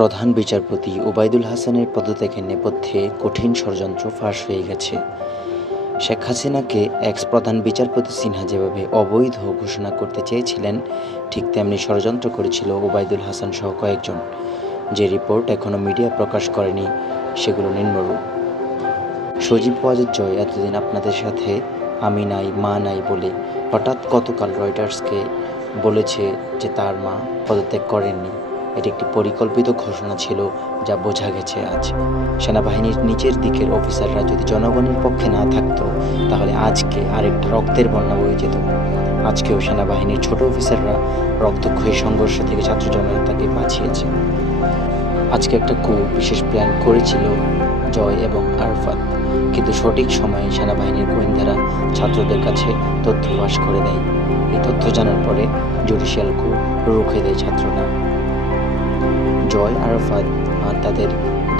প্রধান বিচারপতি ওবায়দুল হাসানের পদত্যাগের নেপথ্যে কঠিন ষড়যন্ত্র ফাঁস হয়ে গেছে। শেখ হাসিনাকে এক্স প্রধান বিচারপতি সিনহা যেভাবে অবৈধ ঘোষণা করতে চেয়েছিলেন, ঠিক তেমনি ষড়যন্ত্র করেছিল ওবায়দুল হাসান সহ কয়েকজন। যে রিপোর্ট এখনও মিডিয়া প্রকাশ করেনি সেগুলো নিম্নরূপ। সজীব ওয়াজেদ জয় এতদিন আপনাদের সাথে আমি নাই, মা নাই বলে হঠাৎ গতকাল রয়টার্সকে বলেছে যে তার মা পদত্যাগ করেননি। এটি একটি পরিকল্পিত ঘোষণা ছিল, যা বোঝা গেছে আজ। সেনাবাহিনীর নিচের দিকের অফিসাররা যদি জনগণের পক্ষে না থাকতো, তাহলে আজকে আরেকটা রক্তের বন্যা বয়ে যেত। আজকেও সেনাবাহিনীর ছোট অফিসাররা রক্তক্ষয়ী সংঘর্ষ থেকে ছাত্র জনতাকে বাঁচিয়েছে। আজকে একটা বিশেষ প্ল্যান করেছিল জয় এবং আরফাত, কিন্তু সঠিক সময়ে সেনাবাহিনীর গোয়েন্দারা ছাত্রদের কাছে তথ্য ফাঁস করে দেয়। এই তথ্য জানার পরে জুডিশিয়াল রুখে দেয় ছাত্ররা। জয়, আরাফাত আর তাদের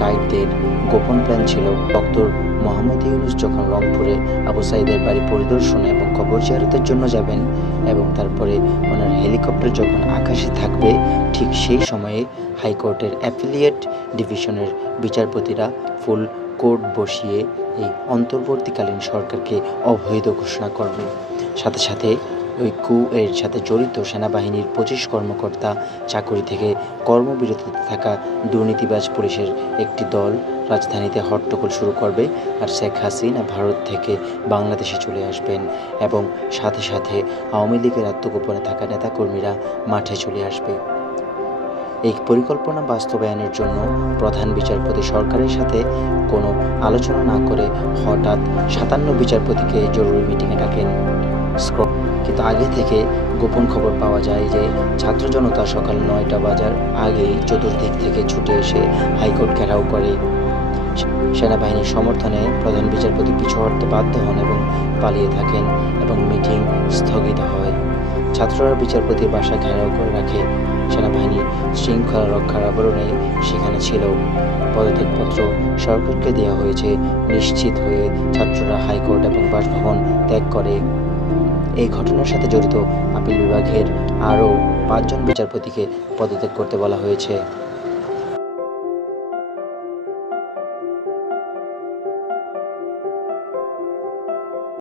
গাইডদের গোপন প্ল্যান ছিল, ডক্টর মোহাম্মদ ইউনূস যখন রংপুরে আবু সাঈদের বাড়ি পরিদর্শনে এবং কবর জিয়ারতের জন্য যাবেন এবং তারপরে ওনার হেলিকপ্টার যখন আকাশে থাকবে, ঠিক সেই সময়ে হাইকোর্টের অ্যাফিলিয়েট ডিভিশনের বিচারপতিরা ফুল কোর্ট বসিয়ে এই অন্তর্বর্তীকালীন সরকারকে অবৈধ ঘোষণা করবে। সাথে সাথে ওই এর সাথে জড়িত সেনাবাহিনীর 25 কর্মকর্তা চাকরি থেকে কর্মবিরতিতে থাকা দুর্নীতিবাজ পুলিশের একটি দল রাজধানীতে হট্টগোল শুরু করবে, আর শেখ হাসিনা ভারত থেকে বাংলাদেশে চলে আসবেন এবং সাথে সাথে আওয়ামী লীগের আত্মগোপনে থাকা নেতাকর্মীরা মাঠে চলে আসবে। এই পরিকল্পনা বাস্তবায়নের জন্য প্রধান বিচারপতি সরকারের সাথে কোনো আলোচনা না করে হঠাৎ 57 বিচারপতিকে জরুরি মিটিংয়ে ডাকেন। কিন্তু আগে থেকে গোপন খবর পাওয়া যায় যে ছাত্র জনতা সকাল 9টা বাজার আগেই চতুর্দিক থেকে ছুটে এসে হাইকোর্ট ঘেরাও করে। সেনাবাহিনীর সমর্থনে প্রধান বিচারপতি পিছু হটতে বাধ্য হন এবং পালিয়ে থাকেন এবং মিটিং স্থগিত হয়। ছাত্ররা বিচারপতির বাসা ঘেরাও করে রাখে। সেনাবাহিনীর শৃঙ্খলা রক্ষার আবরণে সেখানে ছিল। পদত্যাগপত্র সরকারকে দেওয়া হয়েছে নিশ্চিত হয়ে ছাত্ররা হাইকোর্ট এবং বাসভবন ত্যাগ করে। এই ঘটনার সাথে জড়িত আপিল বিভাগের আরও 5 জন বিচারপতিকে পদত্যাগ করতে বলা হয়েছে।